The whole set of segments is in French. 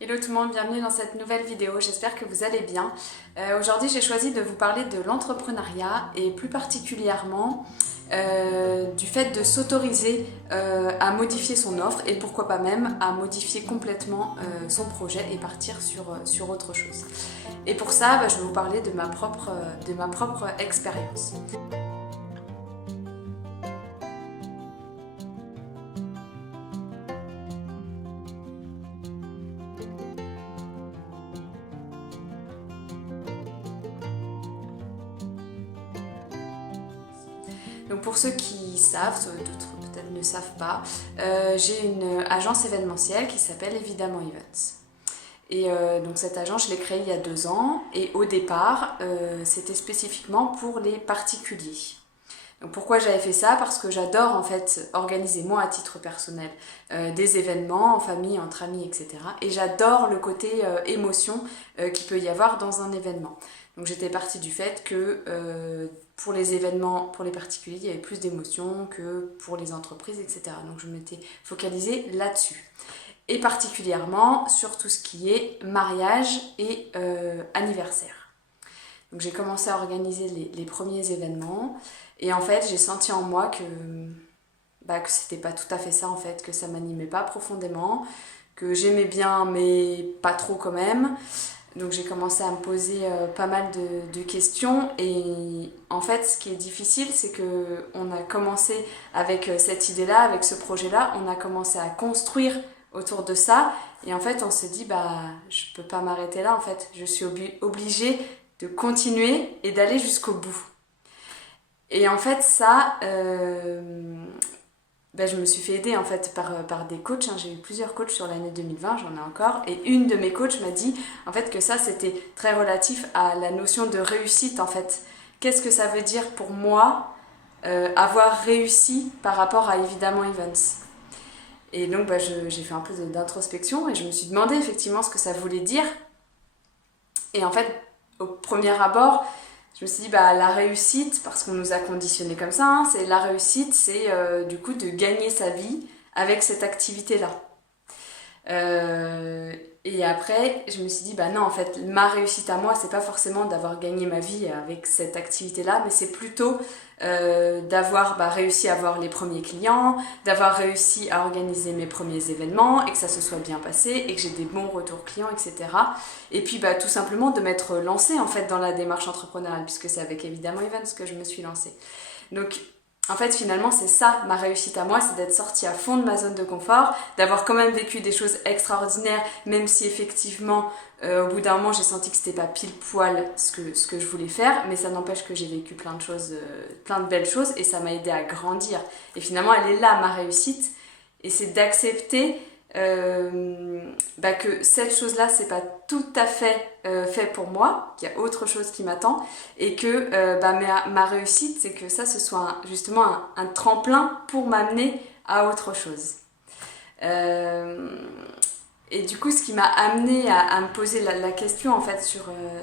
Hello tout le monde, bienvenue dans cette nouvelle vidéo, j'espère que vous allez bien. Aujourd'hui j'ai choisi de vous parler de l'entrepreneuriat et plus particulièrement du fait de s'autoriser à modifier son offre et pourquoi pas même à modifier complètement son projet et partir sur autre chose. Et pour ça, je vais vous parler de ma propre expérience. Donc pour ceux qui savent, d'autres peut-être ne savent pas, j'ai une agence événementielle qui s'appelle Évidemment Events. Et donc cette agence, je l'ai créée il y a 2 ans et au départ, c'était spécifiquement pour les particuliers. Donc pourquoi j'avais fait ça? Parce que j'adore en fait organiser moi à titre personnel des événements en famille, entre amis, etc. Et j'adore le côté émotion qu'il peut y avoir dans un événement. Donc j'étais partie du fait que pour les événements, pour les particuliers, il y avait plus d'émotions que pour les entreprises, etc. Donc je m'étais focalisée là-dessus. Et particulièrement sur tout ce qui est mariage et anniversaire. Donc j'ai commencé à organiser les premiers événements et en fait j'ai senti en moi que c'était pas tout à fait ça en fait, que ça m'animait pas profondément, que j'aimais bien mais pas trop quand même. Donc j'ai commencé à me poser pas mal de questions et en fait ce qui est difficile c'est que on a commencé avec cette idée-là, avec ce projet-là, on a commencé à construire autour de ça et en fait on se dit je peux pas m'arrêter là en fait, je suis obligée de continuer et d'aller jusqu'au bout. Et en fait ça, je me suis fait aider en fait par des coachs, hein. J'ai eu plusieurs coachs sur l'année 2020, j'en ai encore, et une de mes coachs m'a dit en fait que ça c'était très relatif à la notion de réussite en fait. Qu'est-ce que ça veut dire pour moi avoir réussi par rapport à Évidemment Events? Et donc j'ai fait un peu d'introspection et je me suis demandé effectivement ce que ça voulait dire. Et en fait, au premier abord, je me suis dit, la réussite, parce qu'on nous a conditionné comme ça, hein, c'est la réussite, c'est du coup de gagner sa vie avec cette activité-là. Et après, je me suis dit, non, en fait, ma réussite à moi, c'est pas forcément d'avoir gagné ma vie avec cette activité-là, mais c'est plutôt d'avoir réussi à avoir les premiers clients, d'avoir réussi à organiser mes premiers événements et que ça se soit bien passé et que j'ai des bons retours clients, etc. Et puis, tout simplement de m'être lancée en fait dans la démarche entrepreneuriale, puisque c'est avec Évidemment Events que je me suis lancée. Donc, en fait, finalement, c'est ça, ma réussite à moi, c'est d'être sortie à fond de ma zone de confort, d'avoir quand même vécu des choses extraordinaires, même si effectivement, au bout d'un moment, j'ai senti que c'était pas pile poil ce que je voulais faire, mais ça n'empêche que j'ai vécu plein de choses, plein de belles choses, et ça m'a aidé à grandir. Et finalement, elle est là, ma réussite, et c'est d'accepter que cette chose-là, c'est pas tout à fait fait pour moi, qu'il y a autre chose qui m'attend, et que ma réussite, c'est que ça, ce soit justement un tremplin pour m'amener à autre chose. Et du coup, ce qui m'a amené à me poser la question en fait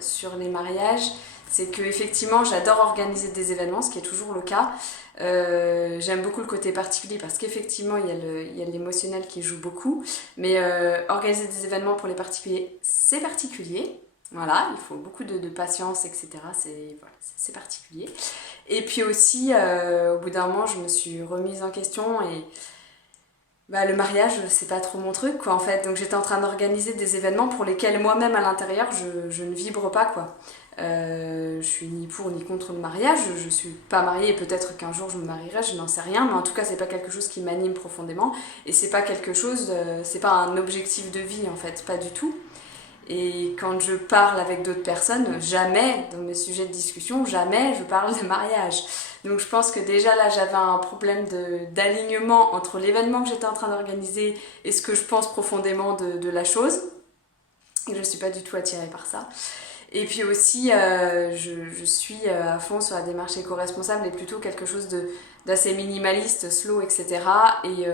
sur les mariages, c'est que effectivement, j'adore organiser des événements, ce qui est toujours le cas. J'aime beaucoup le côté particulier parce qu'effectivement, il y a l'émotionnel qui joue beaucoup. Mais organiser des événements pour les particuliers, c'est particulier. Voilà, il faut beaucoup de patience, etc. C'est particulier. Et puis aussi, au bout d'un moment, je me suis remise en question et le mariage, c'est pas trop mon truc, quoi, en fait. Donc j'étais en train d'organiser des événements pour lesquels moi-même, à l'intérieur, je ne vibre pas, quoi. Je suis ni pour ni contre le mariage, je suis pas mariée et peut-être qu'un jour je me marierai, je n'en sais rien, mais en tout cas c'est pas quelque chose qui m'anime profondément et c'est pas quelque chose, c'est pas un objectif de vie en fait, pas du tout. Et quand je parle avec d'autres personnes, jamais, dans mes sujets de discussion, jamais je parle de mariage. Donc je pense que déjà là j'avais un problème d'alignement entre l'événement que j'étais en train d'organiser et ce que je pense profondément de la chose. Et je suis pas du tout attirée par ça. Et puis aussi, je suis à fond sur la démarche éco-responsable et plutôt quelque chose d'assez minimaliste, slow, etc. Et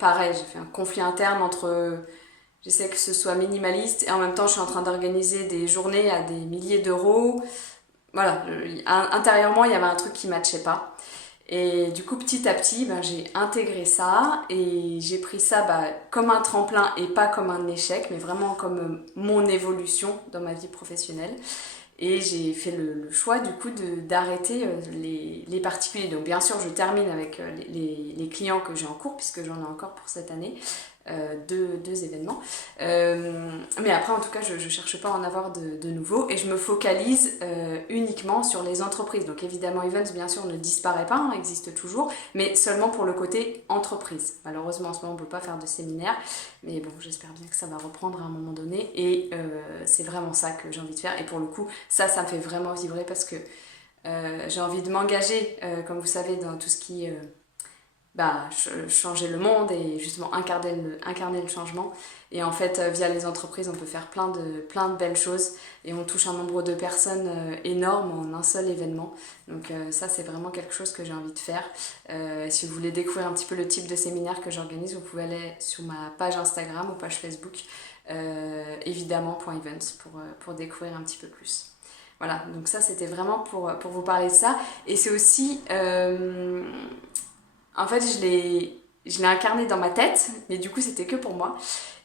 pareil, j'ai fait un conflit interne entre j'essaie que ce soit minimaliste et en même temps je suis en train d'organiser des journées à des milliers d'euros. Voilà, intérieurement il y avait un truc qui ne matchait pas. Et du coup, petit à petit, ben, j'ai intégré ça et j'ai pris ça comme un tremplin et pas comme un échec, mais vraiment comme mon évolution dans ma vie professionnelle. Et j'ai fait le choix du coup d'arrêter les particuliers. Donc bien sûr, je termine avec les clients que j'ai en cours, puisque j'en ai encore pour cette année. Deux événements. Mais après, en tout cas, je ne cherche pas à en avoir de nouveaux et je me focalise uniquement sur les entreprises. Donc évidemment, Events, bien sûr, ne disparaît pas, hein, existe toujours, mais seulement pour le côté entreprise. Malheureusement, en ce moment, on ne peut pas faire de séminaire, mais bon, j'espère bien que ça va reprendre à un moment donné et c'est vraiment ça que j'ai envie de faire. Et pour le coup, ça me fait vraiment vibrer parce que j'ai envie de m'engager, comme vous savez, dans tout ce qui changer le monde et justement incarner le changement. Et en fait, via les entreprises, on peut faire plein de belles choses et on touche un nombre de personnes énorme en un seul événement. Donc ça, c'est vraiment quelque chose que j'ai envie de faire. Si vous voulez découvrir un petit peu le type de séminaire que j'organise, vous pouvez aller sur ma page Instagram ou page Facebook, évidemment.events pour découvrir un petit peu plus. Voilà, donc ça, c'était vraiment pour vous parler de ça. Et c'est aussi... en fait, je l'ai incarné dans ma tête, mais du coup, c'était que pour moi.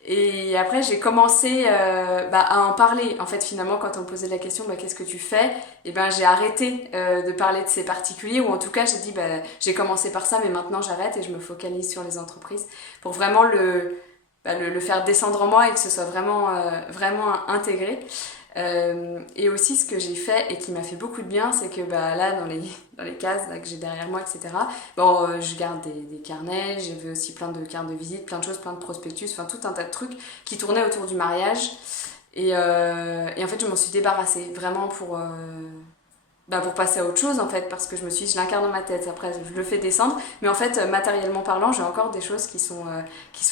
Et après, j'ai commencé à en parler. En fait, finalement, quand on me posait la question, qu'est-ce que tu fais? Et ben, j'ai arrêté de parler de ces particuliers, ou en tout cas, j'ai dit, j'ai commencé par ça, mais maintenant, j'arrête et je me focalise sur les entreprises pour vraiment le faire descendre en moi et que ce soit vraiment intégré. Et aussi ce que j'ai fait et qui m'a fait beaucoup de bien, c'est que là dans les cases là, que j'ai derrière moi, etc. Je garde des carnets, j'avais aussi plein de cartes de visite, plein de choses, plein de prospectus, enfin tout un tas de trucs qui tournaient autour du mariage. Et en fait je m'en suis débarrassée vraiment pour passer à autre chose en fait, parce que je me suis dit je l'incarne dans ma tête, après je le fais descendre, mais en fait matériellement parlant j'ai encore des choses qui sont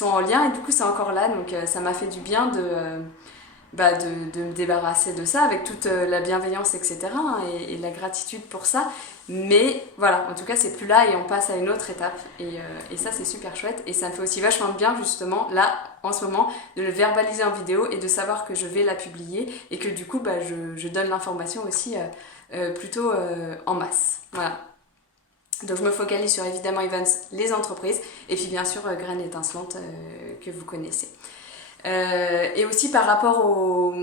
en lien et du coup c'est encore là, donc ça m'a fait du bien de me débarrasser de ça avec toute la bienveillance, etc. hein, et la gratitude pour ça. Mais voilà, en tout cas, c'est plus là et on passe à une autre étape. Et ça, c'est super chouette. Et ça me fait aussi vachement de bien, justement, là, en ce moment, de le verbaliser en vidéo et de savoir que je vais la publier et que du coup, je donne l'information aussi plutôt en masse. Voilà. Donc je me focalise sur évidemment Events, les entreprises, et puis bien sûr Graines étincelantes que vous connaissez. Et aussi par rapport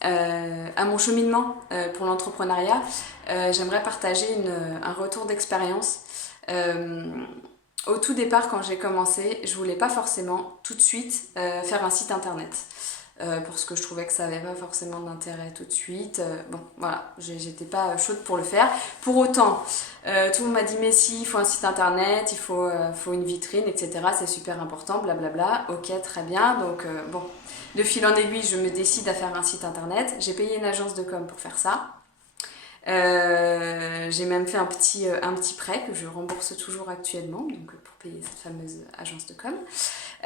à mon cheminement pour l'entrepreneuriat, j'aimerais partager un retour d'expérience. Au tout départ, quand j'ai commencé, je voulais pas forcément tout de suite faire un site internet. Parce que je trouvais que ça n'avait pas forcément d'intérêt tout de suite. Bon, voilà, j'étais pas chaude pour le faire. Pour autant, tout le monde m'a dit mais si, il faut un site internet, il faut une vitrine, etc. C'est super important, blablabla. Ok, très bien. Donc de fil en aiguille, je me décide à faire un site internet. J'ai payé une agence de com pour faire ça. J'ai même fait un petit prêt que je rembourse toujours actuellement, donc pour payer cette fameuse agence de com.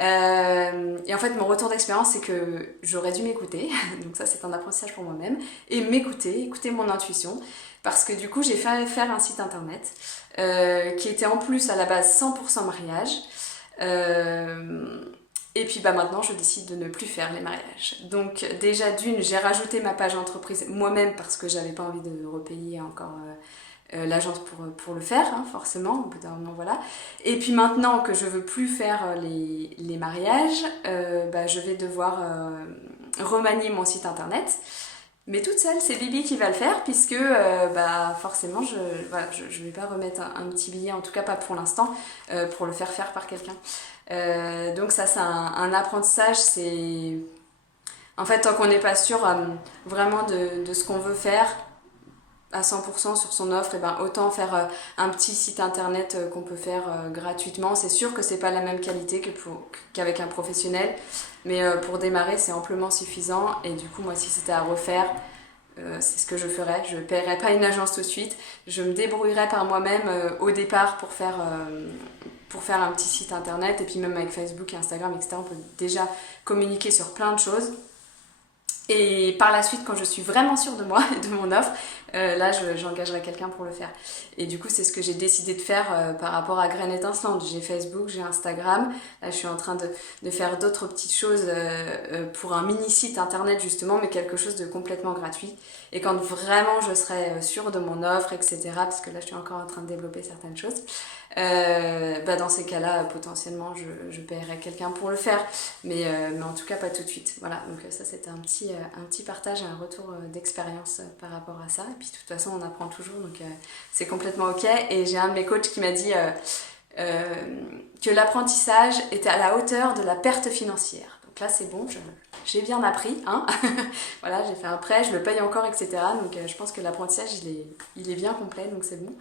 Et en fait, mon retour d'expérience, c'est que j'aurais dû m'écouter, donc ça c'est un apprentissage pour moi-même, et écouter mon intuition, parce que du coup j'ai fait faire un site internet qui était en plus à la base 100% mariage. Et puis maintenant, je décide de ne plus faire les mariages. Donc déjà d'une, j'ai rajouté ma page entreprise moi-même parce que j'avais pas envie de repayer encore l'agence pour le faire, hein, forcément, au bout d'un moment, voilà. Et puis maintenant que je veux plus faire les mariages, je vais devoir remanier mon site internet. Mais toute seule, c'est Bibi qui va le faire puisque forcément je vais pas remettre un petit billet, en tout cas pas pour l'instant, pour le faire par quelqu'un. Donc ça c'est un apprentissage, c'est en fait tant qu'on n'est pas sûr vraiment de ce qu'on veut faire à 100% sur son offre, et autant faire un petit site internet qu'on peut faire gratuitement. C'est sûr que c'est pas la même qualité qu'avec un professionnel, mais pour démarrer c'est amplement suffisant. Et du coup moi si c'était à refaire, c'est ce que je ferais. Je ne paierais pas une agence tout de suite, je me débrouillerais par moi-même au départ pour faire un petit site internet. Et puis même avec Facebook et Instagram, etc., on peut déjà communiquer sur plein de choses. Et par la suite, quand je suis vraiment sûre de moi et de mon offre, là, j'engagerai quelqu'un pour le faire. Et du coup, c'est ce que j'ai décidé de faire par rapport à Graines Étincelantes. J'ai Facebook, j'ai Instagram. Là, je suis en train de faire d'autres petites choses pour un mini site internet, justement, mais quelque chose de complètement gratuit. Et quand vraiment je serai sûre de mon offre, etc., parce que là, je suis encore en train de développer certaines choses, dans ces cas-là, potentiellement, je paierai quelqu'un pour le faire. Mais en tout cas, pas tout de suite. Voilà, donc ça, c'était un petit partage et un retour d'expérience par rapport à ça. Et puis, de toute façon, on apprend toujours, donc c'est complètement OK. Et j'ai un de mes coachs qui m'a dit que l'apprentissage était à la hauteur de la perte financière. Donc là, c'est bon, j'ai bien appris. Hein. Voilà, j'ai fait un prêt, je le paye encore, etc. Donc je pense que l'apprentissage, il est bien complet, donc c'est bon.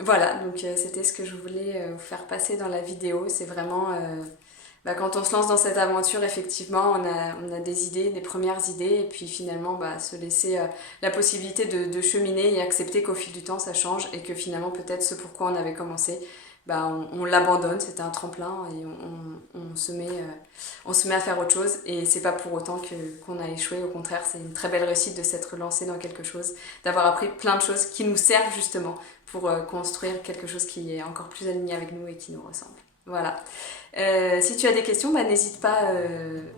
Voilà, donc c'était ce que je voulais vous faire passer dans la vidéo. C'est vraiment quand on se lance dans cette aventure, effectivement, on a des idées, des premières idées, et puis finalement se laisser la possibilité de cheminer et accepter qu'au fil du temps ça change et que finalement peut-être ce pourquoi on avait commencé, on l'abandonne, c'était un tremplin et on se met à faire autre chose, et c'est pas pour autant qu'on a échoué. Au contraire, c'est une très belle réussite de s'être lancé dans quelque chose, d'avoir appris plein de choses qui nous servent justement pour construire quelque chose qui est encore plus aligné avec nous et qui nous ressemble. Voilà. Si tu as des questions, n'hésite pas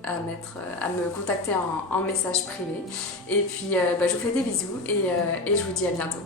à me contacter en message privé. Et puis, je vous fais des bisous et je vous dis à bientôt.